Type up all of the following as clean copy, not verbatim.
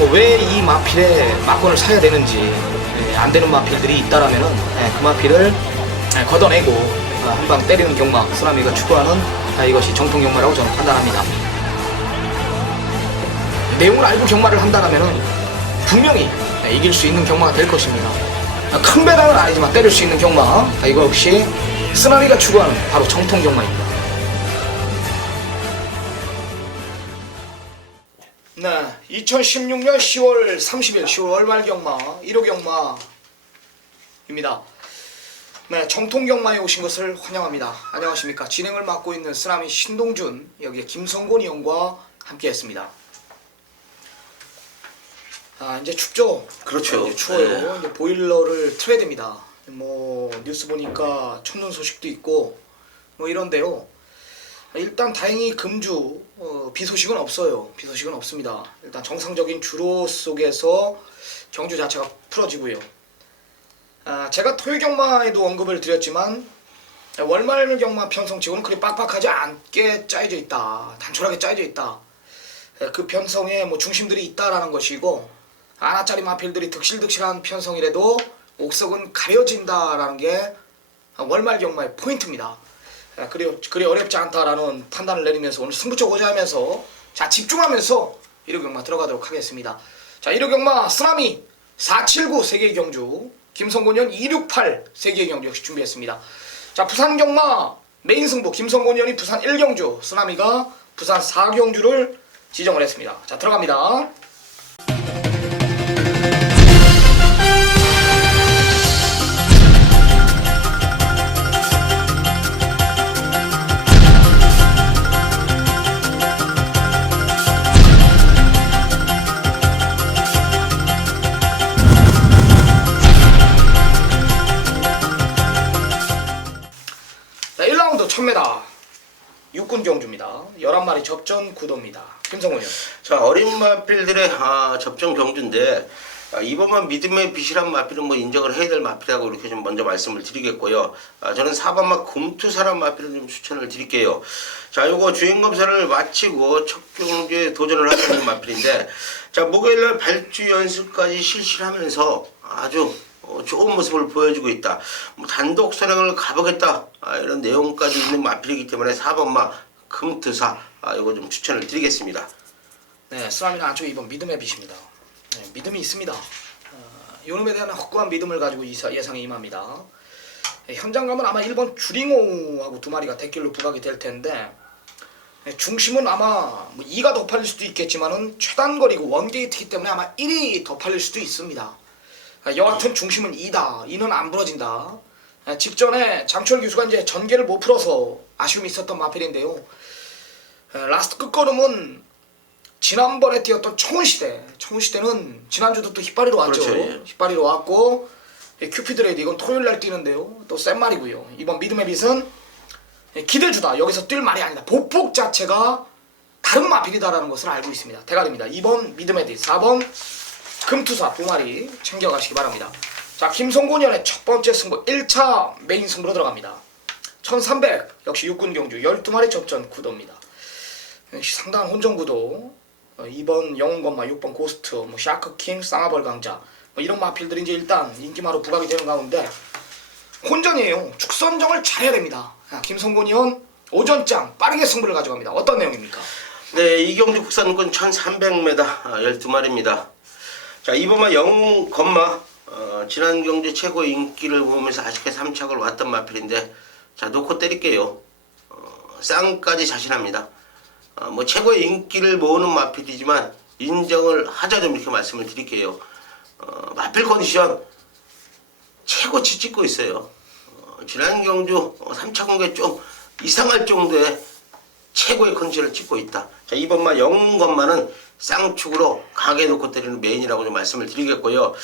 왜 이 마필에 막권을 사야 되는지 안 되는 마필들이 있다라면은 그 마필을 걷어내고 한 방 때리는 경마 쓰나미가 추구하는 이것이 정통 경마라고 저는 판단합니다. 내용을 알고 경마를 한다라면은 분명히 이길 수 있는 경마가 될 것입니다. 큰 배당은 아니지만 때릴 수 있는 경마, 이거 역시 쓰나미가 추구하는 바로 정통 경마입니다. 네, 2016년 10월 30일 10월 월말 경마 1호 경마입니다. 네, 정통 경마에 오신 것을 환영합니다. 안녕하십니까. 진행을 맡고 있는 쓰나미 신동준, 여기에 김성곤이 형과 함께 했습니다. 이제 춥죠? 그렇죠. 이제 추워요. 네. 이제 보일러를 틀어야 됩니다. 뭐 뉴스 보니까 천눈 소식도 있고 뭐 이런데요. 일단 다행히 금주 비 소식은 없어요. 비 소식은 없습니다. 일단 정상적인 주로 속에서 경주 자체가 풀어지고요. 제가 토요 경마에도 언급을 드렸지만 월말 경마 편성치고는 그리 빡빡하지 않게 짜여져 있다. 단촐하게 짜여져 있다. 그 편성에 뭐 중심들이 있다라는 것이고 하나짜리 마필들이 득실득실한 편성이라도 옥석은 가려진다라는 게 월말 경마의 포인트입니다. 그리 어렵지 않다라는 판단을 내리면서 오늘 승부처 고자하면서 자 집중하면서 1호 경마 들어가도록 하겠습니다. 자 1호 경마 쓰나미 479 세계 경주 김성곤현 268 세계 경주 역시 준비했습니다. 자 부산 경마 메인 승부 김성곤현이 부산 1경주 쓰나미가 부산 4경주를 지정을 했습니다. 자 들어갑니다. 자 1라운드 1000m 육군 경주입니다. 11마리 접전 구도입니다. 김성곤이요. 자, 어린 마필들의 접종 경주인데 이번만 믿음의 빛이란 마필은 뭐 인정을 해야 될 마필이라고 이렇게 좀 먼저 말씀을 드리겠고요. 저는 4번마 금투사란 마필을 좀 추천을 드릴게요. 자, 요거 주행 검사를 마치고 첫 경주에 도전을 하는 마필인데 자, 목요일날 발주 연습까지 실시하면서 아주 좋은 모습을 보여주고 있다. 뭐 단독 선행을 가보겠다. 이런 내용까지 있는 마필이기 때문에 4번마 금투사 이거 좀 추천을 드리겠습니다. 네, 쓰나미는 안쪽 이번 믿음의 빛입니다. 네, 믿음이 있습니다. 요놈에 대한 확고한 믿음을 가지고 예상에 임합니다. 현장 가면 아마 1번 주링호하고 두 마리가 대길로 부각이 될 텐데 중심은 아마 2가 더 팔릴 수도 있겠지만은 최단거리고 원게이트이기 때문에 아마 1이 더 팔릴 수도 있습니다. 여하튼 중심은 2다. 2는 안 부러진다. 직전에 장철 교수가 이제 전개를 못 풀어서 아쉬움이 있었던 마필인데요. 라스트 끝걸음은 지난번에 뛰었던 청운시대는 지난주도 또 hit바리로 왔죠. 그렇죠, 예. hit바리로 왔고 큐피드 레이드 이건 토요일날 뛰는데요. 또 센 말이고요. 이번 믿음의 빛은 기대주다. 여기서 뛸 말이 아니다. 보폭 자체가 다른 마필이다라는 것을 알고 있습니다. 대가리입니다. 2번 믿음의 빛, 4번 금투사 두 마리 챙겨가시기 바랍니다. 자 김성곤현의 첫 번째 승부 1차 메인 승부로 들어갑니다. 1300 역시 육군 경주 12마리 접전 구도입니다. 역시 상당한 혼전 구도. 2번 영웅건마 6번 고스트 뭐 샤크킹 쌍아벌 강자 뭐 이런 마필들이 이제 일단 인기마로 부각이 되는 가운데 혼전이에요. 축선정을 잘해야 됩니다. 김성곤현 오전장 빠르게 승부를 가져갑니다. 어떤 내용입니까? 네, 이경주 국산권 1300m 12마리입니다. 자, 이번만 영웅 건마 지난 경주 최고 인기를 보면서 아쉽게 3착을 왔던 마필인데 자 놓고 때릴게요. 쌍까지 자신합니다. 뭐 최고의 인기를 모으는 마필이지만 인정을 하자 좀 이렇게 말씀을 드릴게요. 마필 컨디션 최고치 찍고 있어요. 지난 경주 3차 공개 좀 이상할 정도의 최고의 컨디션을 찍고 있다. 자, 이번만 영웅 건마는 쌍축으로 강하게 놓고 때리는 메인이라고 좀 말씀을 드리겠고요.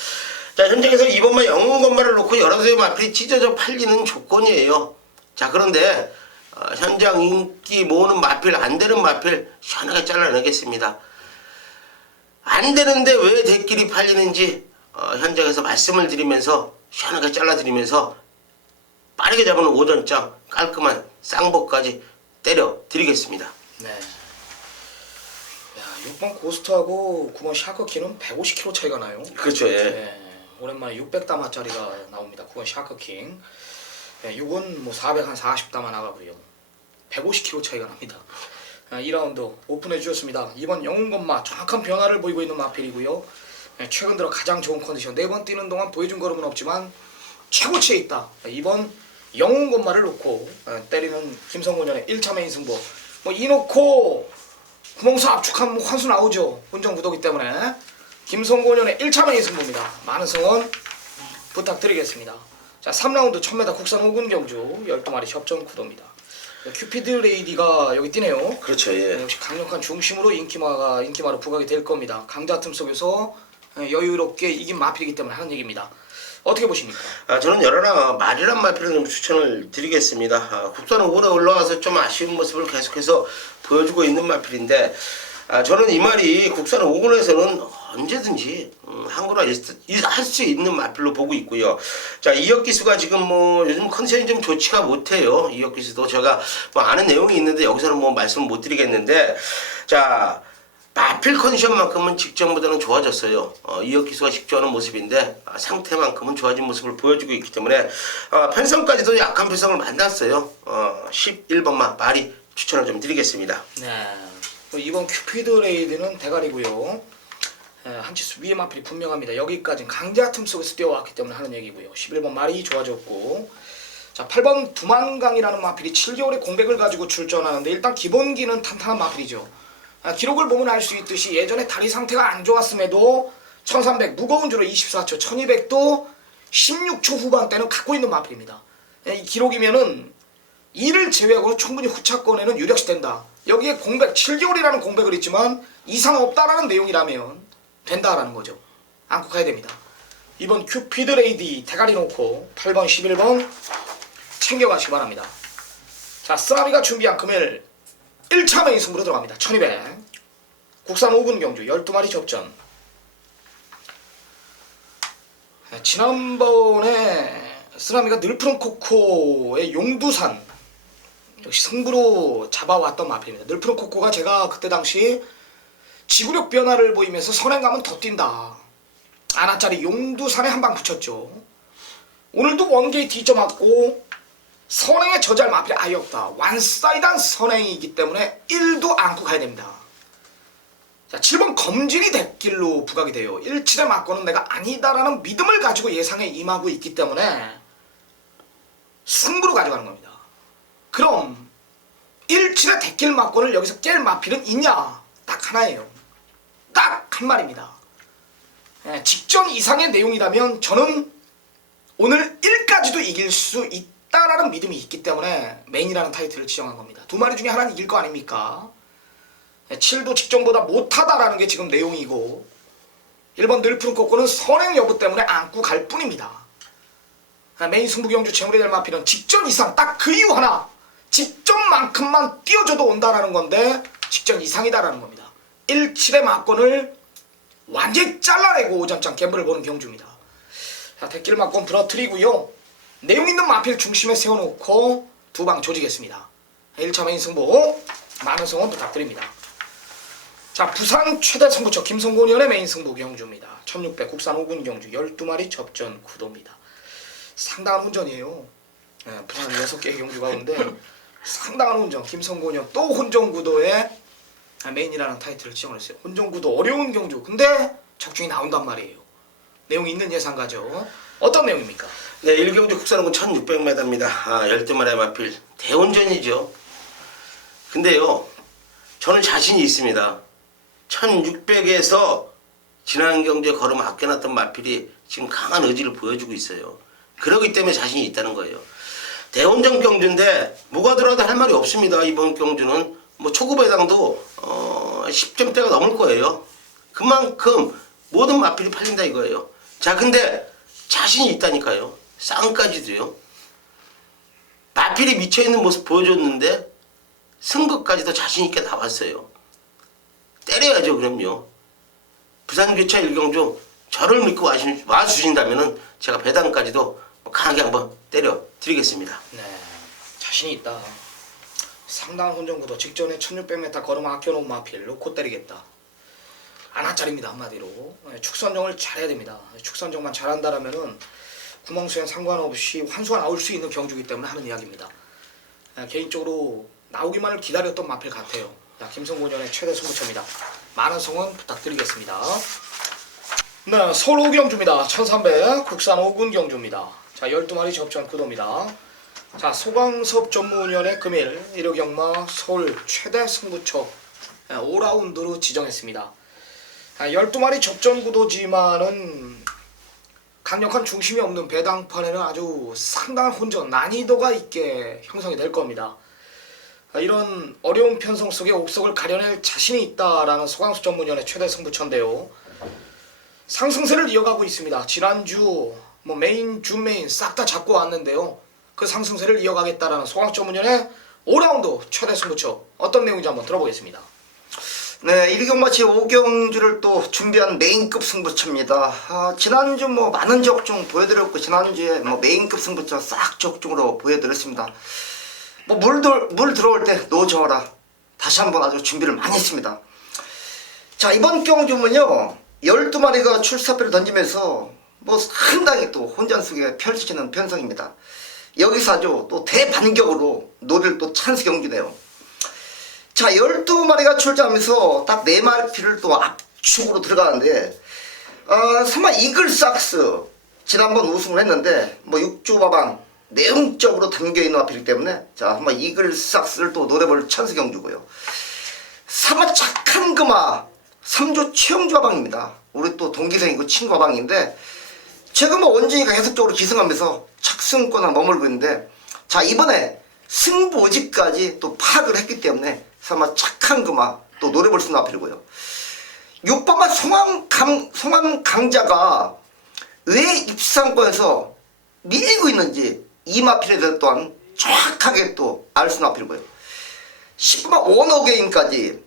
자, 현장에서 이번만 영웅 건마를 놓고 여러 대의 마필이 찢어져 팔리는 조건이에요. 자, 그런데 현장 인기 모으는 마필, 안 되는 마필 시원하게 잘라내겠습니다. 안 되는데 왜 대길이 팔리는지 현장에서 말씀을 드리면서 시원하게 잘라드리면서 빠르게 잡는 오전장 깔끔한 쌍복까지 때려 드리겠습니다. 네. 야, 6번 고스트하고 9번 샤크키는 150kg 차이가 나요. 그렇죠. 예. 네, 오랜만에 600다마짜리가 나옵니다. 9번 샤크킹. 네, 6은 뭐 440다마 나가고요. 150kg 차이가 납니다. 2라운드 오픈해 주셨습니다. 이번 영웅건마 정확한 변화를 보이고 있는 마필이고요. 네, 최근 들어 가장 좋은 컨디션. 4번 뛰는 동안 보여준 걸음은 없지만 최고치에 있다. 이번 영웅건마를 놓고 때리는 김성곤현의 1차 메인 승부. 뭐 이놓고 구멍수 압축하면 뭐 환수 나오죠. 운전구도기 때문에 김성곤현의 1차 메인 승부입니다. 많은 성원 부탁드리겠습니다. 자, 3라운드 1000m 국산 5군 경주 12마리 협전 구도입니다. 큐피드 레이디가 여기 뛰네요. 그렇죠. 예. 역시 강력한 중심으로 인기마로 부각이 될 겁니다. 강자 틈 속에서 여유롭게 이긴 마필이기 때문에 하는 얘기입니다. 어떻게 보십니까? 저는 여러나 말이란 마필을 좀 추천을 드리겠습니다. 국산 5군에 올라와서 좀 아쉬운 모습을 계속해서 보여주고 있는 마필인데 저는 이 말이 국산 5군에서는 언제든지 한국으로 할 수 있는 마필로 보고 있고요. 자, 이혁기수가 지금 뭐 요즘 컨디션이 좀 좋지가 못해요. 이혁기수도 제가 뭐 아는 내용이 있는데 여기서는 뭐 말씀을 못 드리겠는데, 자, 마필 컨디션만큼은 직전보다는 좋아졌어요. 이혁기수가 직조하는 모습인데 상태만큼은 좋아진 모습을 보여주고 있기 때문에 편성까지도 약한 편성을 만났어요. 11번마 마리 추천을 좀 드리겠습니다. 네. 이번 큐피드 레이드는 대가리고요. 한치수 위에 마필이 분명합니다. 여기까지는 강자 틈 속에서 뛰어왔기 때문에 하는 얘기고요. 11번 말이 좋아졌고, 자 8번 두만강이라는 마필이 7개월의 공백을 가지고 출전하는데 일단 기본기는 탄탄한 마필이죠. 기록을 보면 알 수 있듯이 예전에 다리 상태가 안 좋았음에도 1300 무거운 주로 24초, 1200도 16초 후반대는 갖고 있는 마필입니다. 이 기록이면은 이를 제외하고 충분히 후차권에는 유력시 된다. 여기에 공백 7개월이라는 공백을 있지만 이상 없다라는 내용이라면 된다라는 거죠. 안고 가야 됩니다. 이번 큐피드 레이디 대가리 놓고 8번 11번 챙겨가시기 바랍니다. 자, 쓰라미가 준비한 금일 1차 메인 승부로 들어갑니다. 1200 국산 5군 경주 12마리 접전. 지난번에 쓰라미가 늘푸른 코코의 용두산 역시 승부로 잡아왔던 마필입니다. 늘푸른 코코가 제가 그때 당시 지구력 변화를 보이면서 선행감은 더 뛴다. 아나짜리 용두산에 한 방 붙였죠. 오늘도 원게이트 2점 맞고 선행의 저잘 마필이 아예 없다. 완사이드한 선행이기 때문에 1도 안고 가야 됩니다. 자, 7번 검진이 대길로 부각이 돼요. 1칠에 맞고는 내가 아니다라는 믿음을 가지고 예상에 임하고 있기 때문에 승부로 가져가는 겁니다. 그럼 1칠의 대길 맞고를 여기서 깰 마필은 있냐? 딱 하나예요. 딱 한 말입니다. 직전 이상의 내용이라면 저는 오늘 1까지도 이길 수 있다라는 믿음이 있기 때문에 메인이라는 타이틀을 지정한 겁니다. 두 마리 중에 하나는 이길 거 아닙니까? 7도 직전보다 못하다라는 게 지금 내용이고 1번 늘푸른 코코는 선행 여부 때문에 안고 갈 뿐입니다. 메인 승부 경주 재물이 될 마필은 직전 이상 딱 그 이유 하나 직전만큼만 뛰어줘도 온다라는 건데 직전 이상이다라는 겁니다. 1-7의 막권을 완전히 잘라내고 오전장 갬블을 보는 경주입니다. 자, 대길 막권 부러뜨리고요. 내용 있는 마필 중심에 세워놓고 두 방 조지겠습니다. 1차 메인 승부 많은 성원 부탁드립니다. 자, 부산 최대 승부처 김성곤현의 메인 승부 경주입니다. 1600 국산 5군 경주 12마리 접전 구도입니다. 상당한 운전이에요. 부산 6개의 경주 가운데 상당한 운전. 김성곤현 또 혼전구도에 메인이라는 타이틀을 지정을 했어요. 혼전구도 어려운 경주. 근데 적중이 나온단 말이에요. 내용 있는 예상가죠. 어떤 내용입니까? 네, 1경주 국산은 1600m입니다. 12마리의 마필 대혼전이죠. 근데요, 저는 자신이 있습니다. 1600에서 지난 경주에 걸음 아껴놨던 마필이 지금 강한 의지를 보여주고 있어요. 그러기 때문에 자신이 있다는 거예요. 대혼전 경주인데 뭐가 들어도 할 말이 없습니다. 이번 경주는 뭐 초급 배당도 10점대가 넘을 거예요. 그만큼 모든 마필이 팔린다 이거예요. 자, 근데 자신이 있다니까요. 쌍까지도요. 마필이 미쳐있는 모습 보여줬는데 승부까지도 자신있게 나왔어요. 때려야죠. 그럼요. 부산교차 1경주 저를 믿고 와주신다면 제가 배당까지도 강하게 한번 때려 드리겠습니다. 네, 자신이 있다. 상당한 혼전구도 직전에 1600m 걸음 아껴놓은 마필 놓고 때리겠다. 안하짜립니다 한마디로. 축선정을 잘해야 됩니다. 축선정만 잘한다라면은 구멍수엔 상관없이 환수가 나올 수 있는 경주이기 때문에 하는 이야기입니다. 개인적으로 나오기만을 기다렸던 마필 같아요. 김성곤현의 최대 승부처입니다. 많은 성원 부탁드리겠습니다. 네, 서울 5경주입니다. 1300 국산 5군 경주입니다. 자, 12마리 접전 구도입니다. 자, 소강섭 전문위원회 금일 1호경마 서울 최대 승부처 5라운드로 지정했습니다. 12마리 접전 구도지만은 강력한 중심이 없는 배당판에는 아주 상당한 혼전, 난이도가 있게 형성이 될 겁니다. 이런 어려운 편성 속에 옥석을 가려낼 자신이 있다라는 소강섭 전문위원회 최대 승부처인데요. 상승세를 이어가고 있습니다. 지난주 메인, 준메인 싹 다 잡고 왔는데요. 그 상승세를 이어가겠다라는 소강섭 전문위원회 5라운드 최대 승부처 어떤 내용인지 한번 들어보겠습니다. 네, 1경마 제5경주를 또 준비한 메인급 승부처입니다. 지난주 많은 적중 보여드렸고, 지난주에 메인급 승부처 싹 적중으로 보여드렸습니다. 물 들어올 때 노저어라. 다시 한번 아주 준비를 많이 했습니다. 자, 이번 경주는요, 12마리가 출사표를 던지면서 상당히 또 혼전 속에 펼쳐지는 편성입니다. 여기서 아주 또 대반격으로 노릴 또 찬스 경주네요. 자, 12마리가 출전하면서 딱 4마리를 또 압축으로 들어가는데, 설마 이글삭스, 지난번 우승을 했는데, 6주바방, 내용적으로 담겨있는 마필이기 때문에, 자, 한번 이글삭스를 또 노려볼 찬스 경주고요. 3화 착한 금화, 3조 최영주바방입니다. 우리 또 동기생이고 친구바방인데, 최근 원진이가 계속적으로 기승하면서 착승권에 머물고 있는데, 자, 이번에 승부 오직까지 또 파악을 했기 때문에, 아마 착한 금화 또 노려볼 수 있는 마필이고요. 6번만 송암 강자가 왜 입상권에서 밀리고 있는지 이 마필에 대해 또한 정확하게 또 알 수 있는 마필이고요. 10번만 원어게인까지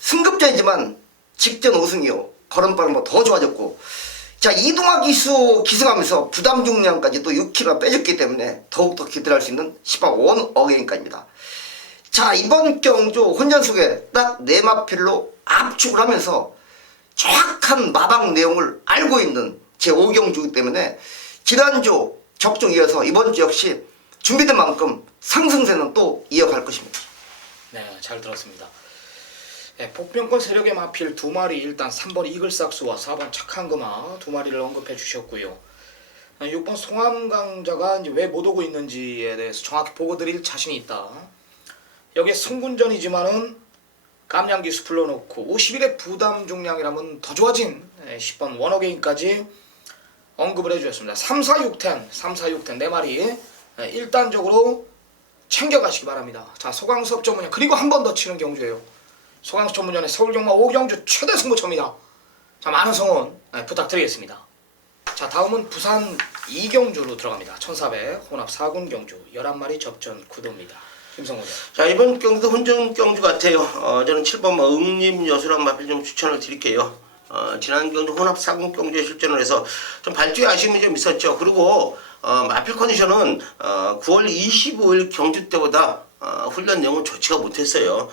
승급전이지만 직전 우승이요. 걸음발은 더 좋아졌고, 자, 이동학 기수 기승하면서 부담 중량까지 또 6kg 빼줬기 때문에 더욱더 기대할 수 있는 10번 원어게인까지입니다. 자, 이번 경주 혼전 속에 딱 4마필로 압축을 하면서 정확한 마방 내용을 알고 있는 제5경주이기 때문에 지난주 적중 이어서 이번 주 역시 준비된 만큼 상승세는 또 이어갈 것입니다. 네, 잘 들었습니다. 복병권 세력의 마필 2마리, 일단 3번 이글삭스와 4번 착한금화 2마리를 언급해 주셨고요. 6번 송암강자가 이제 왜 못 오고 있는지에 대해서 정확히 보고 드릴 자신이 있다. 여기에 승군전이지만은 깜냥기수 불러놓고 50일의 부담 중량이라면 더 좋아진 10번 원어게인까지 언급을 해주셨습니다. 3, 4, 6텐 4마리 일단적으로 챙겨가시기 바랍니다. 자, 소강섭 전문위원 그리고 한 번 더 치는 경주예요. 소강섭 전문위원회 서울경마 5경주 최대 승부처입니다. 자, 많은 성원 부탁드리겠습니다. 자, 다음은 부산 2경주로 들어갑니다. 1400 혼합 4군 경주 11마리 접전 구도입니다. 김성곤. 자, 이번 경주도 혼전 경주 같아요. 저는 7번 응림여수란 마필 좀 추천을 드릴게요. 지난 경주 혼합 4군 경주에 출전을 해서 좀 발주에 아쉬움이 좀 있었죠. 그리고 마필 컨디션은 9월 25일 경주 때보다 훈련 내용은 좋지가 못했어요.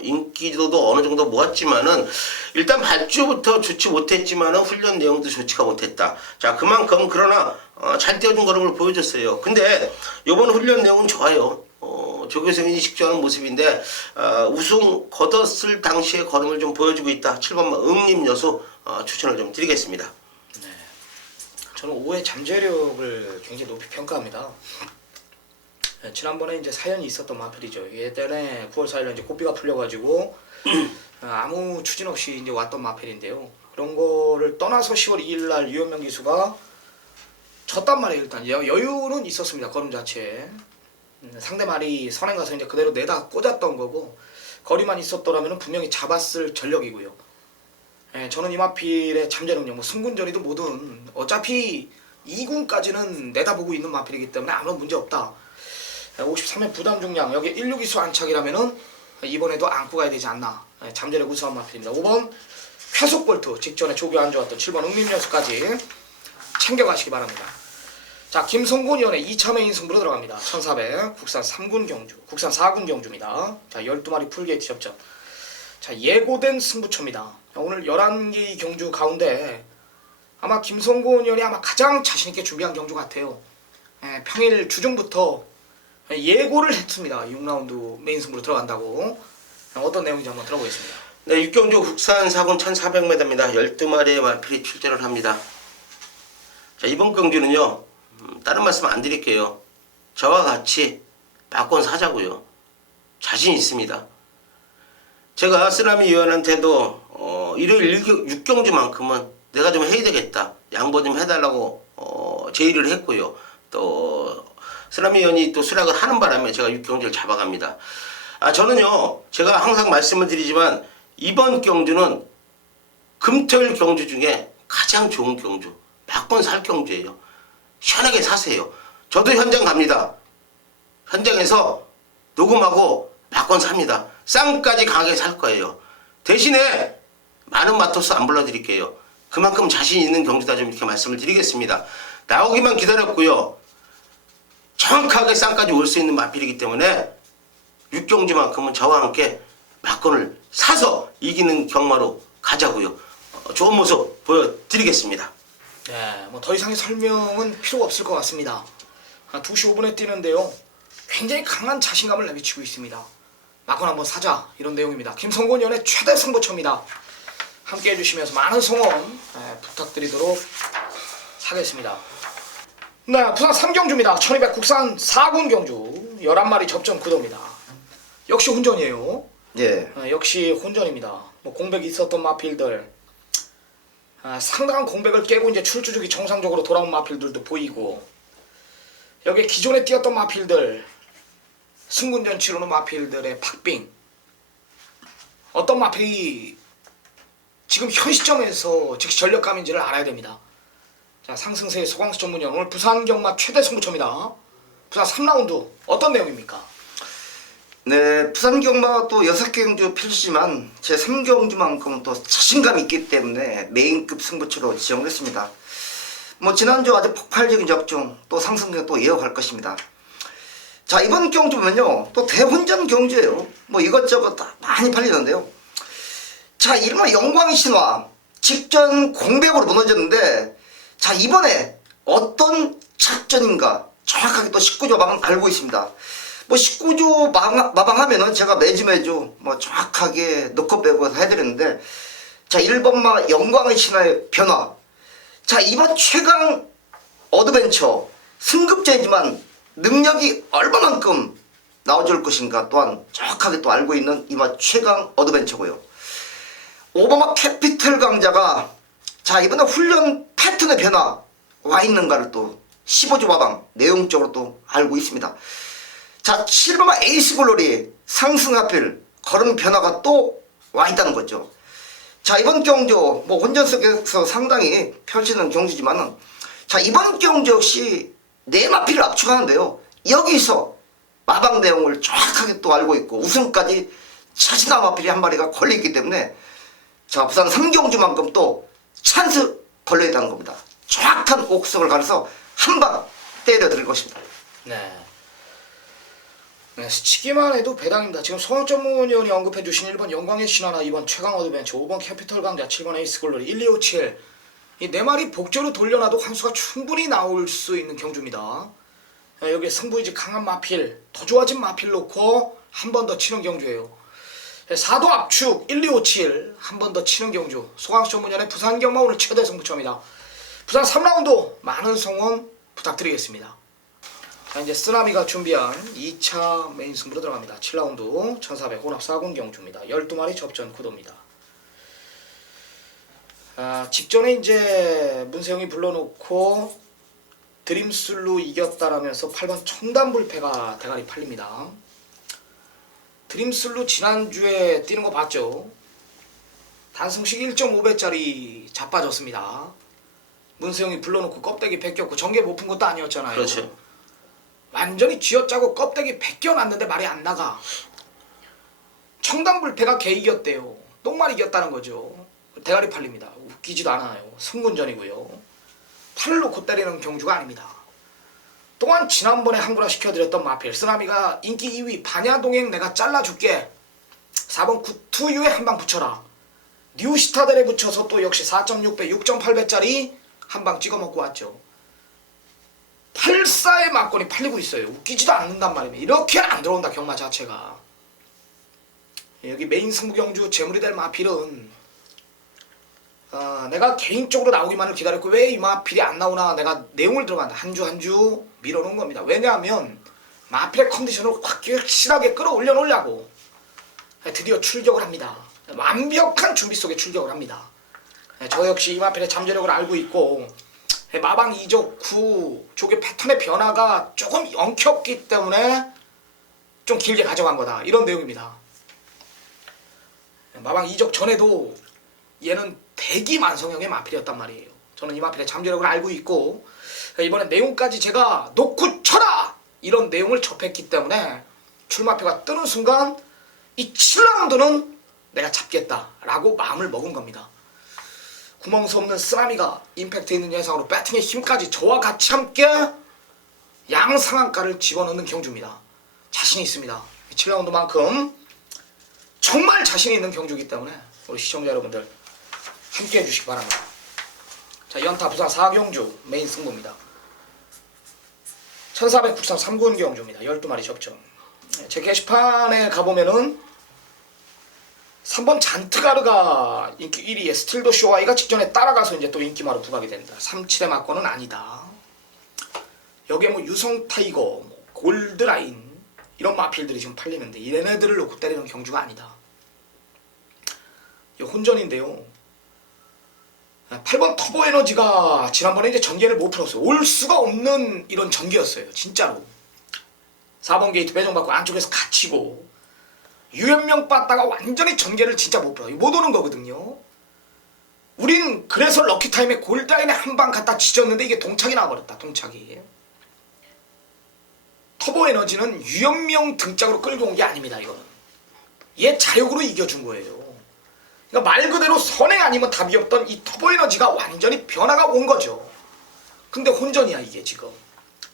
인기도도 어느 정도 모았지만은 일단 발주부터 좋지 못했지만은 훈련 내용도 좋지가 못했다. 자, 그만큼 그러나 잘 뛰어준 걸음을 보여줬어요. 근데 이번 훈련 내용은 좋아요. 조교생이 식조하는 모습인데 우승 거뒀을 당시의 걸음을 좀 보여주고 있다. 7번 응림여수 추천을 좀 드리겠습니다. 네, 저는 5회 잠재력을 굉장히 높이 평가합니다. 네, 지난번에 이제 사연이 있었던 마필이죠. 예전에 9월 4일에 이제 고비가 풀려가지고 아무 추진 없이 이제 왔던 마필인데요. 그런 거를 떠나서 10월 2일날 유현명 기수가 졌단 말이에요. 일단 여유는 있었습니다. 걸음 자체에. 상대 말이 선행 가서 이제 그대로 내다 꽂았던 거고 거리만 있었더라면 분명히 잡았을 전력이고요. 저는 이 마필의 잠재능력, 승군전이도 뭐든 어차피 2군까지는 내다보고 있는 마필이기 때문에 아무런 문제 없다. 53회 부담 중량 여기 16기수 안착이라면은 이번에도 안고 가야 되지 않나. 잠재력 우수한 마필입니다. 5번 쾌속 볼트 직전에 조교 안 좋았던 7번 응림여수까지 챙겨가시기 바랍니다. 자, 김성곤 위원의 2차 메인 승부로 들어갑니다. 1400 국산 3군 경주, 국산 4군 경주입니다. 자, 12마리 풀게이트 접전. 자, 예고된 승부처입니다. 오늘 11개 경주 가운데 아마 김성곤 의원이 아마 가장 자신있게 준비한 경주 같아요. 평일 주중부터 예고를 했습니다. 6라운드 메인 승부로 들어간다고. 어떤 내용인지 한번 들어보겠습니다. 네, 육경주 국산 4군 1400m입니다. 12마리의 마필이 출전을 합니다. 자, 이번 경주는요, 다른 말씀 안 드릴게요. 저와 같이 막권 사자고요. 자신 있습니다. 제가 쓰나미 의원한테도 일요일 6경주만큼은 내가 좀 해야 되겠다. 양보 좀 해달라고 제의를 했고요. 또 쓰나미 의원이 또 수락을 하는 바람에 제가 6경주를 잡아갑니다. 저는요, 제가 항상 말씀을 드리지만 이번 경주는 금토일 경주 중에 가장 좋은 경주, 막권 살 경주예요. 시원하게 사세요. 저도 현장 갑니다. 현장에서 녹음하고 막권 삽니다. 쌍까지 강하게 살 거예요. 대신에 많은 마토스 안 불러드릴게요. 그만큼 자신 있는 경주다 좀 이렇게 말씀을 드리겠습니다. 나오기만 기다렸고요. 정확하게 쌍까지 올 수 있는 마필이기 때문에 6경주만큼은 저와 함께 막권을 사서 이기는 경마로 가자고요. 좋은 모습 보여드리겠습니다. 네, 뭐 더 이상의 설명은 필요가 없을 것 같습니다. 2시 5분에 뛰는데요. 굉장히 강한 자신감을 내비치고 있습니다. 막권 한번 사자 이런 내용입니다. 김성곤 의원의 최대 승부처입니다. 함께 해주시면서 많은 성원 부탁드리도록 하겠습니다. 네, 부산 3경주입니다. 1200 국산 4군 경주 11마리 접전 구도입니다. 역시 혼전이에요. 예. 역시 혼전입니다. 뭐 공백이 있었던 마필들 상당한 공백을 깨고 이제 출주주기 정상적으로 돌아온 마필들도 보이고 여기에 기존에 뛰었던 마필들 승군전 치르는 마필들의 박빙 어떤 마필이 지금 현 시점에서 즉시 전력감인지를 알아야 됩니다. 자, 상승세의 소광수 전문위원 오늘 부산 경마 최대 승부처입니다. 부산 3라운드 어떤 내용입니까? 네, 부산 경마가 또 6개 경주 펼치지만 제 3경주만큼은 또 자신감이 있기 때문에 메인급 승부처로 지정을 했습니다. 뭐 지난주 아주 폭발적인 적중 또 상승세 또 이어갈 것입니다. 자, 이번 경주 보면요 또 대혼전 경주예요. 뭐 이것저것 다 많이 팔리는데요. 자, 이른바 영광의 신화 직전 공백으로 무너졌는데 자, 이번에 어떤 작전인가 정확하게 또 19조 마방 알고 있습니다. 뭐 19조 마방하면은 제가 매주 뭐 정확하게 넣고 빼고 해드렸는데 자, 1번마 영광의 신화의 변화. 자, 이번 최강 어드벤처 승급자이지만 능력이 얼마만큼 나와줄 것인가 또한 정확하게 또 알고 있는 이번 최강 어드벤처고요. 5번마 캐피털 강자가 자, 이번에 훈련 패턴의 변화 와 있는가를 또 15조 마방 내용적으로 또 알고 있습니다. 자, 7번마 에이스 글로리 상승하필 걸음 변화가 또 와 있다는 거죠. 자, 이번 경주 뭐 혼전 속에서 상당히 펼치는 경주지만은 자, 이번 경주 역시 네 마필을 압축하는데요. 여기서 마방 내용을 정확하게 또 알고 있고 우승까지 자신한 마필이 한 마리가 걸려있기 때문에 자, 부산 3경주만큼 또 찬스 걸려야 있다는 겁니다. 정확한 옥석을 가려서 한 방 때려드릴 것입니다. 네. 네, 스치기만 해도 배당입니다. 지금 소왕전문 의원이 언급해주신 1번 영광의 신화나 2번 최강 어드벤처 5번 캐피털 강자 7번 에이스 글로리 1257 이 4마리 복조로 돌려놔도 환수가 충분히 나올 수 있는 경주입니다. 여기에 승부의지 강한 마필 더 좋아진 마필 놓고 한 번 더 치는 경주예요. 4도 압축 1257 한 번 더 치는 경주 소강전문위원의 부산 경마 오늘 최대 승부처입니다. 부산 3라운드 많은 성원 부탁드리겠습니다. 자, 이제 쓰나미가 준비한 2차 메인 승부로 들어갑니다. 7라운드 1400 혼합 4군 경주입니다. 12마리 접전 구도입니다. 직전에 이제 문세영이 불러놓고 드림술로 이겼다라면서 8번 청담불패가 대가리 팔립니다. 드림술로 지난주에 뛰는 거 봤죠? 단승식 1.5배짜리 자빠졌습니다. 문세영이 불러놓고 껍데기 벗겼고 전개 못 푼 것도 아니었잖아요. 그렇죠. 완전히 쥐어짜고 껍데기 벗겨놨는데 말이 안 나가. 청담불패가 개 이겼대요. 똥말 이겼다는 거죠. 대가리 팔립니다. 웃기지도 않아요. 승군전이고요. 팔을 놓고 때리는 경주가 아닙니다. 또한 지난번에 한구라 시켜드렸던 마필 쓰나미가 인기 2위 반야동행 내가 잘라줄게 4번 구투유에 한 방 붙여라 뉴시타델에 붙여서 또 역시 4.6배, 6.8배짜리 한 방 찍어 먹고 왔죠. 84의 막건이 팔리고 있어요. 웃기지도 않는단 말입니다. 이렇게는 안 들어온다, 경마 자체가. 여기 메인 승부 경주 재물이 될 마필은 내가 개인적으로 나오기만을 기다렸고 왜 이 마필이 안 나오나 내가 내용을 들어간다. 한 주 한 주 밀어놓은 겁니다. 왜냐하면 마필의 컨디션을 확실하게 끌어올려 놓으려고 드디어 출격을 합니다. 완벽한 준비 속에 출격을 합니다. 저 역시 이 마필의 잠재력을 알고 있고 마방 2족 9족의 패턴의 변화가 조금 엉켰기 때문에 좀 길게 가져간 거다. 이런 내용입니다. 마방 2족 전에도 얘는 대기 만성형의 마필이었단 말이에요. 저는 이 마필의 잠재력을 알고 있고 이번에 내용까지 제가 놓고 쳐라! 이런 내용을 접했기 때문에 출마표가 뜨는 순간 이 7라운드는 내가 잡겠다라고 마음을 먹은 겁니다. 구멍수 없는 쓰나미가 임팩트 있는 예상으로 배팅의 힘까지 저와 같이 함께 양상한가를 집어넣는 경주입니다. 자신이 있습니다. 7라운드만큼 정말 자신 있는 경주이기 때문에 우리 시청자 여러분들 함께 해주시기 바랍니다. 자, 연타 부산 4경주 메인 승부입니다. 1400 국산 3군 경주입니다. 12마리 접점. 제 게시판에 가보면은 3번 잔트가르가 인기 1위에 스틸더 쇼아이가 직전에 따라가서 이제 또 인기마로 부각이 된다. 37의 막건은 아니다. 여기에 뭐 유성 타이거, 뭐 골드라인 이런 마필들이 지금 팔리는데 얘네들을 놓고 때리는 경주가 아니다. 이 혼전인데요. 8번 터보 에너지가 지난번에 이제 전개를 못 풀었어요. 올 수가 없는 이런 전개였어요. 진짜로. 4번 게이트 배정받고 안쪽에서 갇히고 유연명 빠따가 완전히 전개를 진짜 못 풀어요. 못 오는 거거든요. 우린 그래서 럭키타임에 골드라인에 한 방 갖다 지졌는데 이게 동착이 나와버렸다. 동착이. 터보 에너지는 유연명 등짝으로 끌고 온 게 아닙니다. 이거는. 얘 자력으로 이겨준 거예요. 그러니까 말 그대로 선행 아니면 답이 없던 이 터보 에너지가 완전히 변화가 온 거죠. 근데 혼전이야 이게 지금.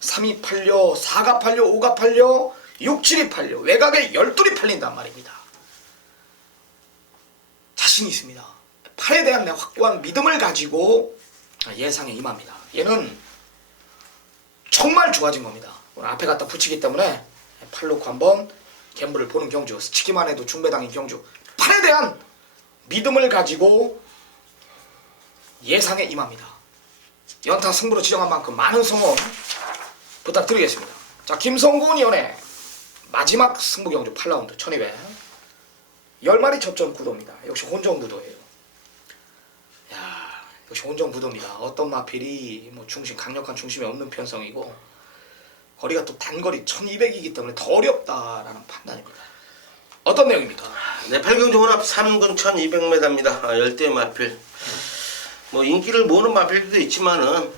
3이 팔려, 4가 팔려, 5가 팔려, 6, 7이 팔려. 외곽에 12이 팔린단 말입니다. 자신이 있습니다. 팔에 대한 내 확고한 믿음을 가지고 예상에 임합니다. 얘는 정말 좋아진 겁니다. 오늘 앞에 갖다 붙이기 때문에 팔 놓고 한번 갬블을 보는 경주. 스치기만 해도 중배당인 경주. 팔에 대한 믿음을 가지고 예상에 임합니다. 연타 승부로 지정한 만큼 많은 성원 부탁드리겠습니다. 자, 김성군 위원의 마지막 승부 경주 8라운드 1200 10마리 접전 구도입니다. 역시 혼전 구도예요. 야, 역시 혼전 구도입니다. 어떤 마필이 뭐 중심 강력한 중심이 없는 편성이고 거리가 또 단거리 1200이기 때문에 더 어렵다라는 판단입니다. 어떤 내용입니까? 네, 8경주 혼합 3군 1200m입니다. 10대 마필. 뭐 인기를 모으는 마필도 있지만은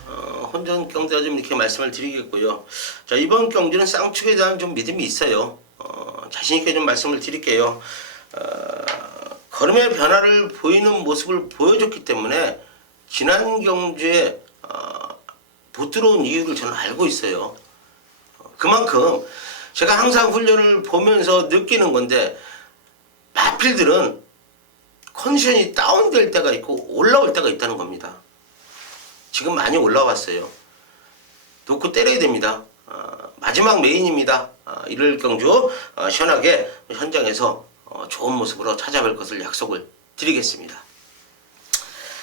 혼전 경주라 좀 이렇게 말씀을 드리겠고요. 자, 이번 경주는 쌍축에 대한 좀 믿음이 있어요. 자신 있게 좀 말씀을 드릴게요. 걸음의 변화를 보이는 모습을 보여줬기 때문에 지난 경주에 못 들어온 이유를 저는 알고 있어요. 그만큼 제가 항상 훈련을 보면서 느끼는 건데 마필들은 컨디션이 다운될 때가 있고 올라올 때가 있다는 겁니다. 지금 많이 올라왔어요. 놓고 때려야 됩니다. 마지막 메인입니다. 1월 경주 시원하게 현장에서 좋은 모습으로 찾아뵐 것을 약속을 드리겠습니다.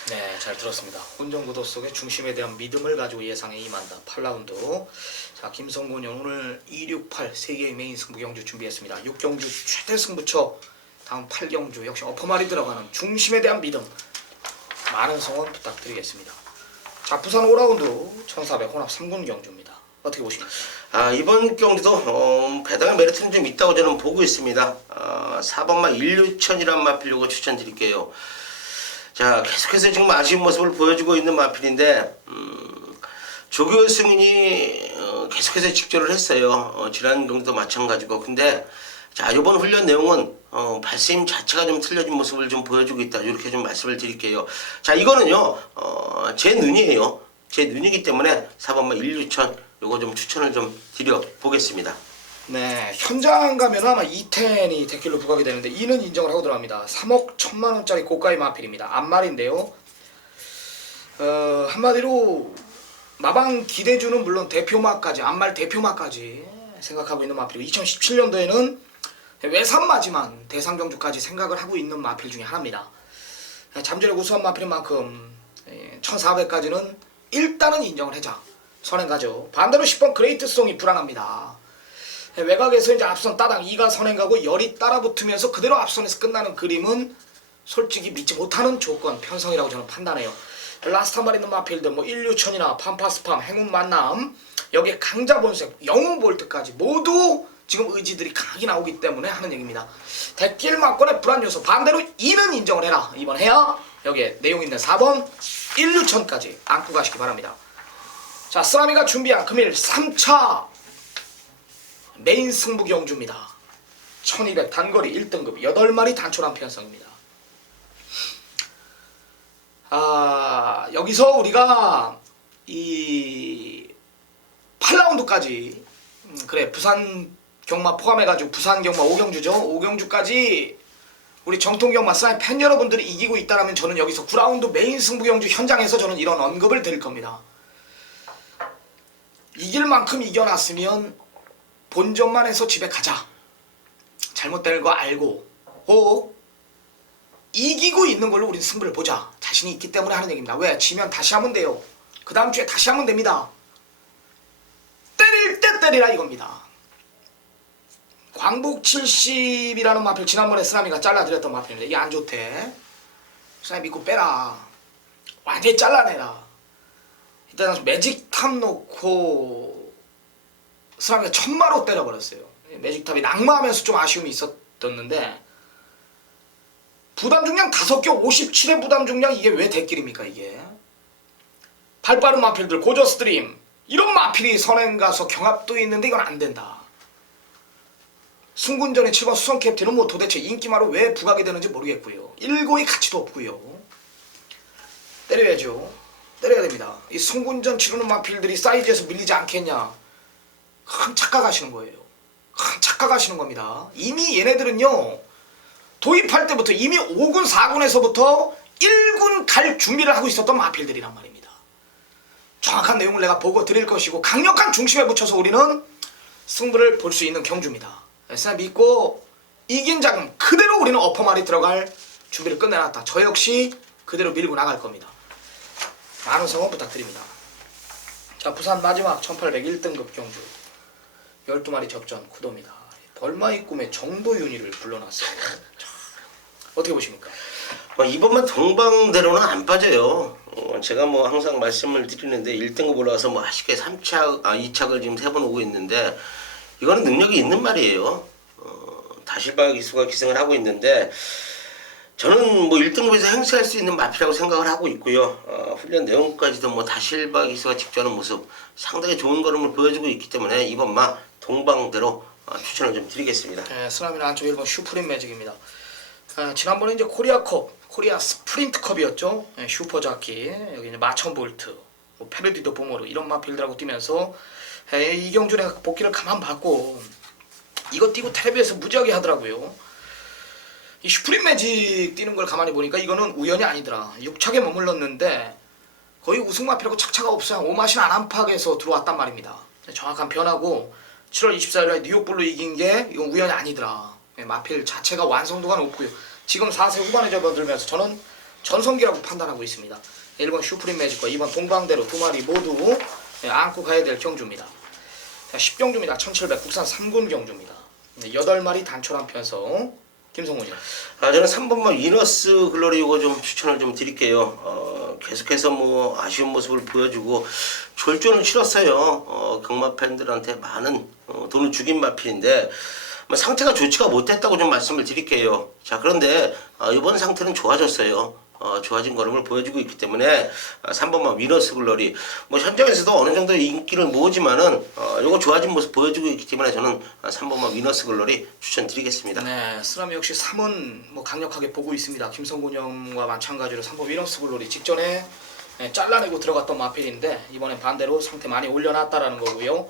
네, 잘 들었습니다. 혼전구도 속에 중심에 대한 믿음을 가지고 예상에 임한다. 8라운드. 자, 김성곤이 오늘 268 세계의 메인 승부 경주 준비했습니다. 6경주 최대 승부처 다음 8경주 역시 어퍼말이 들어가는 중심에 대한 믿음 많은 성원 부탁드리겠습니다. 자, 부산 5라운드 1400 혼합 3군 경주입니다. 어떻게 보십니까? 이번 경주도 배당의 메리트는 좀 있다고 저는 보고 있습니다. 4번마 1루천이란 마필 요거 추천드릴게요. 자, 계속해서 지금 아쉬운 모습을 보여주고 있는 마필인데 조교 승인이 계속해서 직조를 했어요. 지난 경주도 마찬가지고. 근데 자, 이번 훈련 내용은 발심 자체가 좀 틀려진 모습을 좀 보여주고 있다. 이렇게 좀 말씀을 드릴게요. 자, 이거는요 제 눈이에요. 제 눈이기 때문에 4번마 1루천 요거 좀 추천을 좀 드려 보겠습니다. 네, 현장 가면 아마 2텐이 데킬로 부각이 되는데 2는 인정을 하고 들어갑니다. 3억 1,000만원짜리 고가의 마필입니다. 앞말인데요. 한마디로 마방 기대주는 물론 대표마까지, 앞말 대표마까지 생각하고 있는 마필이고 2017년도에는 외산마지만 대상경주까지 생각을 하고 있는 마필 중에 하나입니다. 잠재력 우수한 마필인 만큼 1400까지는 일단은 인정을 해자 선행가죠. 반대로 10번 그레이트송이 불안합니다. 외곽에서 이제 앞선 따당 2가 선행가고 열이 따라붙으면서 그대로 앞선에서 끝나는 그림은 솔직히 믿지 못하는 조건 편성이라고 저는 판단해요. 라스트 한 발 있는 마필들 뭐 인류천이나 판파스팜, 행운 만남, 여기에 강자본색, 영웅볼트까지 모두 지금 의지들이 강하게 나오기 때문에 하는 얘기입니다. 대길 막권의 불안 요소 반대로 2는 인정을 해라. 이번 해야 여기에 내용 있는 4번 인류천까지 안고 가시기 바랍니다. 자, 쓰라미가 준비한 금일 3차 메인 승부 경주입니다. 1200 단거리 1등급 8마리 단촐한 편성입니다. 여기서 우리가 이 8라운드까지 그래 부산 경마 포함해가지고 부산 경마 5경주죠. 5경주까지 우리 정통 경마 사인 팬 여러분들이 이기고 있다라면 저는 여기서 9라운드 메인 승부 경주 현장에서 저는 이런 언급을 드릴 겁니다. 이길 만큼 이겨놨으면 본전만 해서 집에 가자. 잘못된 거 알고 혹 이기고 있는 걸로 우리는 승부를 보자. 자신이 있기 때문에 하는 얘기입니다. 왜? 지면 다시 하면 돼요. 그 다음 주에 다시 하면 됩니다. 때릴 때 때리라 이겁니다. 광복 70이라는 마필 지난번에 쓰라미가 잘라드렸던 마필인데 이게 안 좋대. 쓰라미 믿고 빼라. 완전히 잘라내라. 일단 매직탑 놓고 쓰라미가 천마로 때려버렸어요. 매직탑이 낙마하면서 좀 아쉬움이 있었는데 부담 중량 5개 57의 부담 중량 이게 왜 대길입니까 이게. 발빠른 마필들 고저스트림 이런 마필이 선행 가서 경합도 있는데 이건 안 된다. 승군전의 7번 수성 캡틴은 뭐 도대체 인기마로 왜 부각이 되는지 모르겠고요. 일고의 가치도 없고요. 때려야죠. 때려야 됩니다. 이 승군전 치르는 마필들이 사이즈에서 밀리지 않겠냐. 큰 착각하시는 거예요. 큰 착각하시는 겁니다. 이미 얘네들은요. 도입할 때부터 이미 5군 4군에서부터 1군 갈 준비를 하고 있었던 마필들이란 말입니다. 정확한 내용을 내가 보고 드릴 것이고 강력한 중심에 붙여서 우리는 승부를 볼 수 있는 경주입니다. 그래서 믿고 이긴 자금 그대로 우리는 어퍼말이 들어갈 준비를 끝내놨다. 저 역시 그대로 밀고 나갈 겁니다. 많은 성원 부탁드립니다. 자, 부산 마지막 1800 1등급 경주 12마리 접전 구도입니다. 벌마의 꿈의 정도윤희를 불러놨어요. 자, 어떻게 보십니까? 이번만 동방대로는 안 빠져요. 제가 뭐 항상 말씀을 드리는데 1등급 올라가서 뭐 아쉽게 2착을 지금 3번 오고 있는데 이거는 능력이 있는 말이에요. 다실바 기수가 기승을 하고 있는데 저는 뭐 1등급에서 행사할 수 있는 마필이라고 생각을 하고 있고요. 훈련 내용까지도 뭐 다실바 기수가 직주하는 모습 상당히 좋은 걸음을 보여주고 있기 때문에 이번만 동방대로 추천을 좀 드리겠습니다. 네, 쓰라미는 안쪽 1번 슈프림 매직입니다. 지난번에 이제 코리아컵, 코리아 스프린트컵이었죠. 네, 슈퍼자키, 여기 이제 마천볼트, 뭐 페르디도 보모르 이런 마필들하고 뛰면서 이경주 내가 복귀를 가만 봤고 이거 뛰고 텔레비에서 무지하게 하더라고요. 이 슈프림 매직 뛰는 걸 가만히 보니까 이거는 우연이 아니더라. 6착에 머물렀는데 거의 우승 마필하고 착차가 없어요. 오마신 안한팍에서 들어왔단 말입니다. 정확한 변화고 7월 24일에 뉴욕블루 이긴 게 이건 우연이 아니더라. 마필 자체가 완성도가 높고요. 지금 4세 후반에 접어들면서 저는 전성기라고 판단하고 있습니다. 1번 슈프림 매직과 2번 동방대로 두 마리 모두 안고 가야 될 경주입니다. 자, 10경주입니다. 1700 국산 3군 경주입니다. 8마리 단촐한 편성 김성훈이요. 저는 3번만 위너스 글로리 이거 좀 추천을 좀 드릴게요. 계속해서 뭐 아쉬운 모습을 보여주고 졸전을 치렀어요. 경마 팬들한테 많은 돈을 죽인 마필인데 상태가 좋지가 못했다고 좀 말씀을 드릴게요. 자, 그런데 이번 상태는 좋아졌어요. 좋아진 걸음을 보여주고 있기 때문에 3번만 위너스 글로리 뭐 현장에서도 어느 정도 인기를 모으지만은 이거 좋아진 모습 보여주고 있기 때문에 저는 3번만 위너스 글로리 추천드리겠습니다. 네, 쓰라미 역시 3은 뭐 강력하게 보고 있습니다. 김성곤 형과 마찬가지로 3번 위너스 글로리 직전에 잘라내고 들어갔던 마필인데 이번엔 반대로 상태 많이 올려놨다라는 거고요.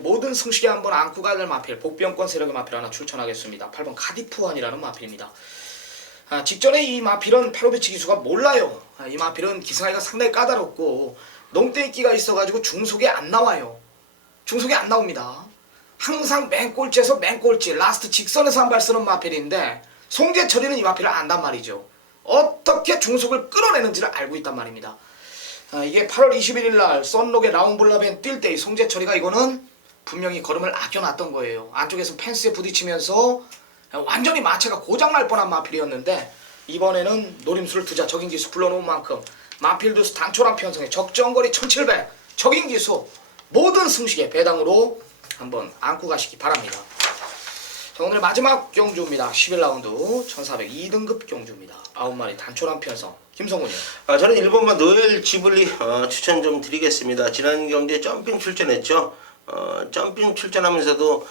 모든 승식에 한번 안고 가는 마필, 복병권 세력의 마필 하나 추천하겠습니다. 8번 카디프환이라는 마필입니다. 직전에 이 마필은 페로비치 기수가 몰라요. 이 마필은 기승하기가 상당히 까다롭고 농땡기가 있어가지고 중속에 안 나와요. 중속에 안 나옵니다. 항상 맨 꼴찌에서 맨 꼴찌, 라스트 직선에서 한 발 쓰는 마필인데 송재철이는 이 마필을 안단 말이죠. 어떻게 중속을 끌어내는지를 알고 있단 말입니다. 이게 8월 21일 날 썬록의 라운블라벤 뛸 때 이 송재철이가 이거는 분명히 걸음을 아껴놨던 거예요. 안쪽에서 펜스에 부딪히면서 완전히 마체가 고장날 뻔한 마필이었는데 이번에는 노림수를 두자 적인기수 불러놓은 만큼 마필드 단촐한 편성에 적정거리 1700 적인기수 모든 승식의 배당으로 한번 안고 가시기 바랍니다. 자, 오늘 마지막 경주입니다. 11라운드 1400 2등급 경주입니다. 9마리 단촐한 편성 김성훈이요. 저는 1번만 노엘 지블리 추천 좀 드리겠습니다. 지난 경기에 점핑 출전했죠. 점핑 출전하면서도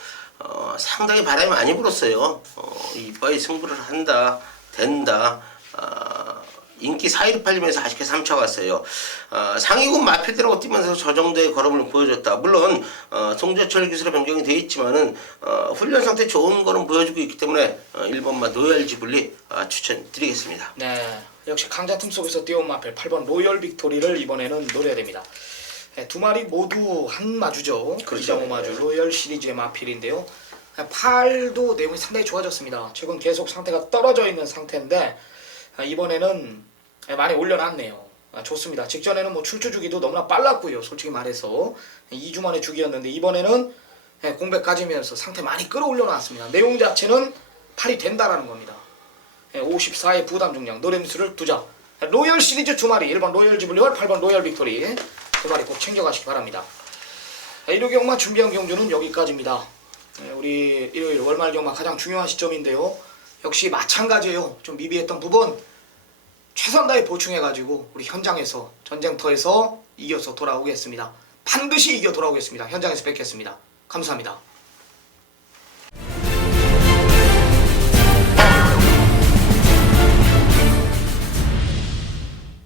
상당히 바람이 많이 불었어요. 이빠이 승부를 한다, 된다. 인기 4위로 팔리면서 아쉽게 3차 왔어요. 상위군 마필들하고 뛰면서 저 정도의 걸음을 보여줬다. 물론 송재철 기술의 변경이 되어 있지만은 훈련 상태 좋은 걸음 보여주고 있기 때문에 1번만 노엘 지블리 추천드리겠습니다. 네, 역시 강자 틈 속에서 뛰어온 마필 8번 로열 빅토리를 이번에는 노려야 됩니다. 네, 두 마리 모두 한 마주죠. 그렇죠. 2.5 마주 로열 시리즈의 마필인데요. 팔도 내용이 상당히 좋아졌습니다. 최근 계속 상태가 떨어져 있는 상태인데 이번에는 많이 올려놨네요. 좋습니다. 직전에는 뭐 출주 주기도 너무나 빨랐고요. 솔직히 말해서 2주 만에 주기였는데 이번에는 공백 가지면서 상태 많이 끌어올려놨습니다. 내용 자체는 팔이 된다라는 겁니다. 54의 부담 중량 노림수를 두자. 로열 시리즈 두 마리 1번 로열 지블리와 8번 로열 빅토리 두 마리 꼭 챙겨가시기 바랍니다. 일요경마 준비한 경주는 여기까지입니다. 우리 일요일 월말 경마 가장 중요한 시점인데요. 역시 마찬가지예요. 좀 미비했던 부분 최선 다해 보충해가지고 우리 현장에서 전쟁터에서 이겨서 돌아오겠습니다. 반드시 이겨 돌아오겠습니다. 현장에서 뵙겠습니다. 감사합니다.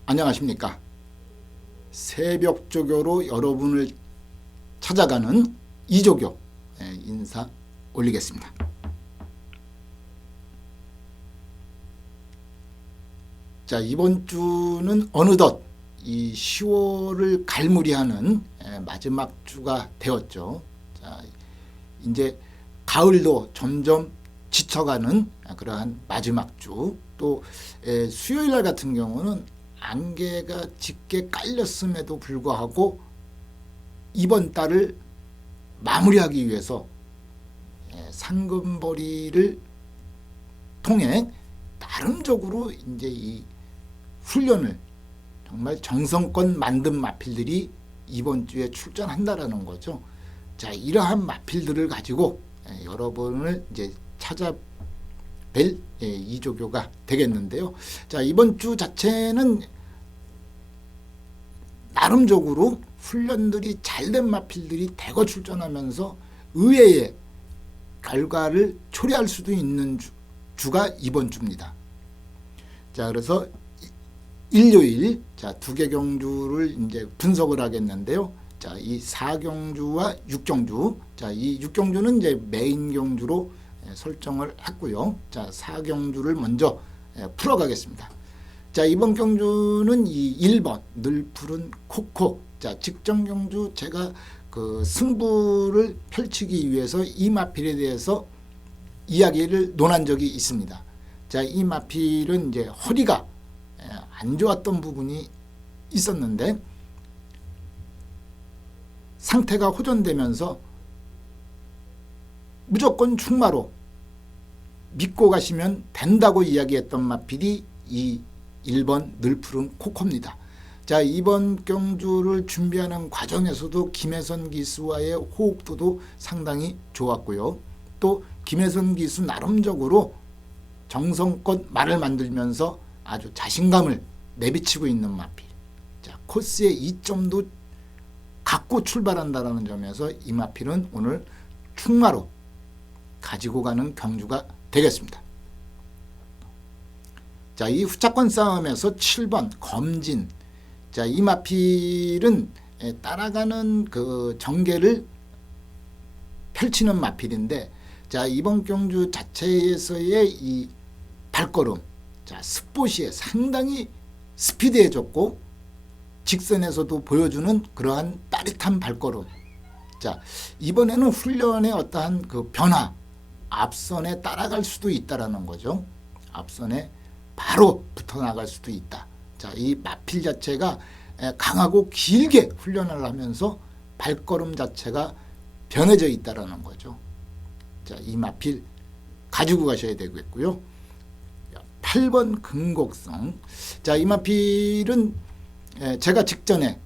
안녕하십니까. 새벽조교로 여러분을 찾아가는 이조교 인사 올리겠습니다. 자, 이번 주는 어느덧 이 10월을 갈무리하는 마지막 주가 되었죠. 자, 이제 가을도 점점 지쳐가는 그러한 마지막 주. 또 수요일 날 같은 경우는 안개가 짙게 깔렸음에도 불구하고 이번 달을 마무리하기 위해서 상금벌이를 통해 나름적으로 이제 이 훈련을 정말 정성껏 만든 마필들이 이번 주에 출전한다라는 거죠. 자, 이러한 마필들을 가지고 여러분을 이제 찾아뵐 이조교가 되겠는데요. 자, 이번 주 자체는 나름적으로 훈련들이 잘된 마필들이 대거 출전하면서 의외의 결과를 초래할 수도 있는 주가 이번 주입니다. 자, 그래서 일요일 자, 두 개 경주를 이제 분석을 하겠는데요. 자, 이 4경주와 6경주. 자, 이 6경주는 이제 메인 경주로 설정을 했고요. 자, 4경주를 먼저 풀어가겠습니다. 자, 이번 경주는 이 1번 늘 푸른 코코. 자, 직전 경주 제가 그 승부를 펼치기 위해서 이 마필에 대해서 이야기를 논한 적이 있습니다. 자, 이 마필은 이제 허리가 안 좋았던 부분이 있었는데 상태가 호전되면서 무조건 충마로 믿고 가시면 된다고 이야기했던 마필이 이 1번 늘푸른 코코입니다. 자, 이번 경주를 준비하는 과정에서도 김혜선 기수와의 호흡도도 상당히 좋았고요. 또 김혜선 기수 나름적으로 정성껏 말을 만들면서 아주 자신감을 내비치고 있는 마필. 자, 코스의 이점도 갖고 출발한다는 점에서 이 마필은 오늘 충마로 가지고 가는 경주가 되겠습니다. 자, 이 후차권 싸움에서 7번 검진. 자, 이 마필은 따라가는 그 전개를 펼치는 마필인데, 자, 이번 경주 자체에서의 이 발걸음, 자, 스포시에 상당히 스피드해졌고 직선에서도 보여주는 그러한 빠릿한 발걸음. 자, 이번에는 훈련의 어떠한 그 변화, 앞선에 따라갈 수도 있다라는 거죠. 앞선에 바로 붙어 나갈 수도 있다. 자, 이 마필 자체가 강하고 길게 훈련을 하면서 발걸음 자체가 변해져 있다라는 거죠. 자, 이 마필 가지고 가셔야 되겠고요. 8번 금곡성. 자, 이 마필은 제가 직전에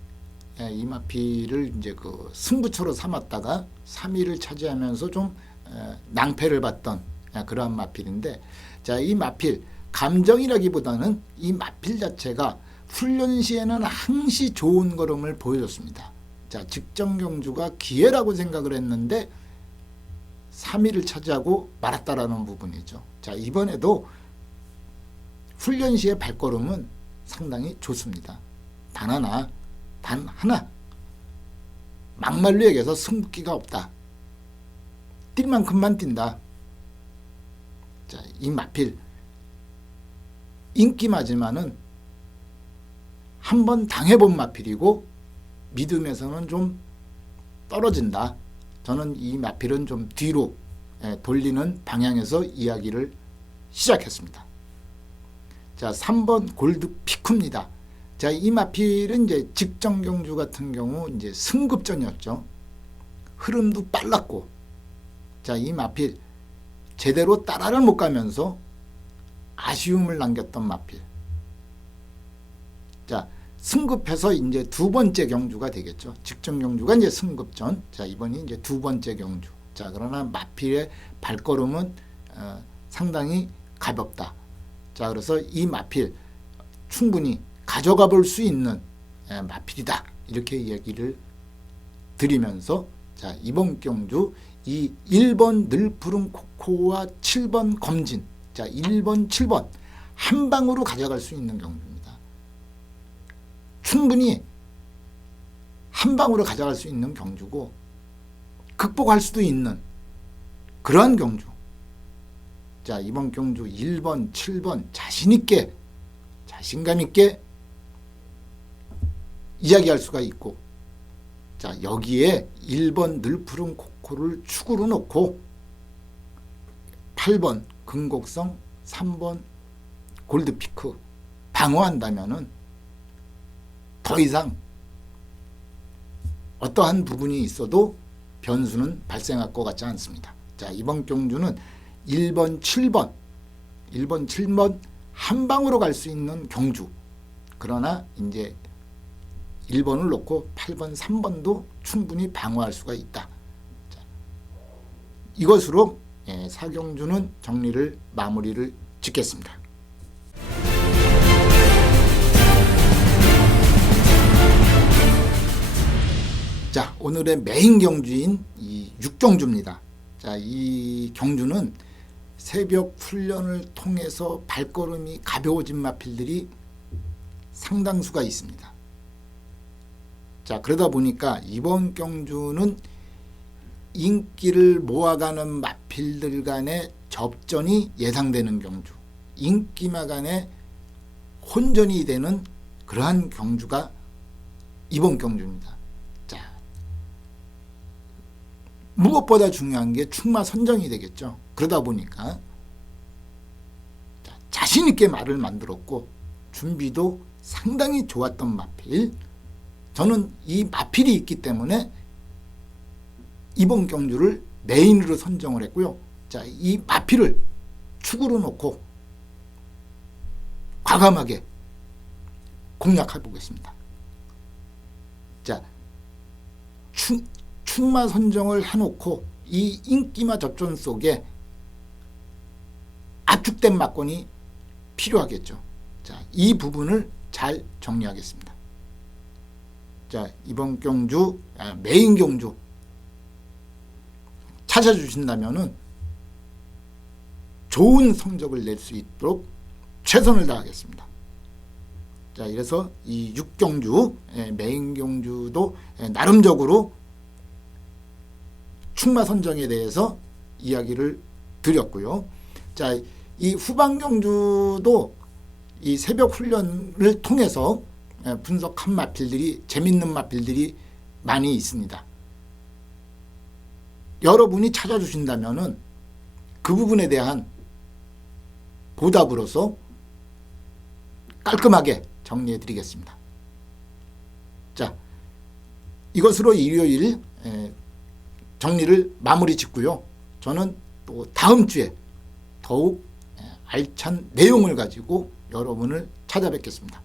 이 마필을 이제 그 승부처로 삼았다가 3위를 차지하면서 좀 낭패를 봤던 그러한 마필인데, 자, 이 마필 감정이라기보다는 이 마필 자체가 훈련 시에는 항시 좋은 걸음을 보여줬습니다. 자, 직전 경주가 기회라고 생각을 했는데 3위를 차지하고 말았다라는 부분이죠. 자, 이번에도 훈련 시의 발걸음은 상당히 좋습니다. 단 하나 막말로 얘기해서 승부기가 없다. 뛸 만큼만 뛴다. 자, 이 마필 인기마지만은 한번 당해본 마필이고 믿음에서는 좀 떨어진다. 저는 이 마필은 좀 뒤로 돌리는 방향에서 이야기를 시작했습니다. 자, 3번 골드 피크입니다. 자, 이 마필은 이제 직전 경주 같은 경우 이제 승급전이었죠. 흐름도 빨랐고, 자, 이 마필 제대로 따라를 못 가면서 아쉬움을 남겼던 마필. 자, 승급해서 이제 두 번째 경주가 되겠죠. 직전 경주가 이제 승급전. 자, 이번이 이제 두 번째 경주. 자, 그러나 마필의 발걸음은 상당히 가볍다. 자, 그래서 이 마필 충분히 가져가 볼 수 있는 마필이다. 이렇게 이야기를 드리면서, 자, 이번 경주 이 1번 늘푸른 코코와 7번 검진. 자, 1번, 7번 한 방으로 가져갈 수 있는 경주입니다. 충분히 한 방으로 가져갈 수 있는 경주고 극복할 수도 있는 그러한 경주. 자, 이번 경주 1번, 7번 자신있게 자신감있게 이야기할 수가 있고, 자, 여기에 1번 늘푸른 코코를 축으로 놓고 8번 금곡성, 3번 골드피크 방어한다면은 더 이상 어떠한 부분이 있어도 변수는 발생할 것 같지 않습니다. 자, 이번 경주는 1번, 7번 한 방으로 갈 수 있는 경주. 그러나 이제 1번을 놓고 8번, 3번도 충분히 방어할 수가 있다. 자, 이것으로 4경주는 정리를 마무리를 짓겠습니다. 자, 오늘의 메인 경주인 이 6경주입니다. 자, 이 경주는 새벽 훈련을 통해서 발걸음이 가벼워진 마필들이 상당수가 있습니다. 자, 그러다 보니까 이번 경주는 인기를 모아가는 마필들 간의 접전이 예상되는 경주, 인기마 간의 혼전이 되는 그러한 경주가 이번 경주입니다. 자, 무엇보다 중요한 게 충마 선정이 되겠죠. 그러다 보니까 자신 있게 말을 만들었고 준비도 상당히 좋았던 마필. 저는 이 마필이 있기 때문에 이번 경주를 메인으로 선정을 했고요. 자, 이 마필을 축으로 놓고 과감하게 공략해 보겠습니다. 자, 충마 선정을 해놓고 이 인기마 접전 속에 압축된 막권이 필요하겠죠. 자, 이 부분을 잘 정리하겠습니다. 자, 이번 경주 메인 경주 찾아주신다면은 좋은 성적을 낼 수 있도록 최선을 다하겠습니다. 자, 이래서 이 6경주 메인 경주도 나름적으로 충마 선정에 대해서 이야기를 드렸고요. 자, 이 후반 경주도 이 새벽 훈련을 통해서 분석한 마필들이, 재밌는 마필들이 많이 있습니다. 여러분이 찾아주신다면은 그 부분에 대한 보답으로서 깔끔하게 정리해 드리겠습니다. 자, 이것으로 일요일 정리를 마무리 짓고요. 저는 또 다음 주에 더욱 알찬 내용을 가지고 여러분을 찾아뵙겠습니다.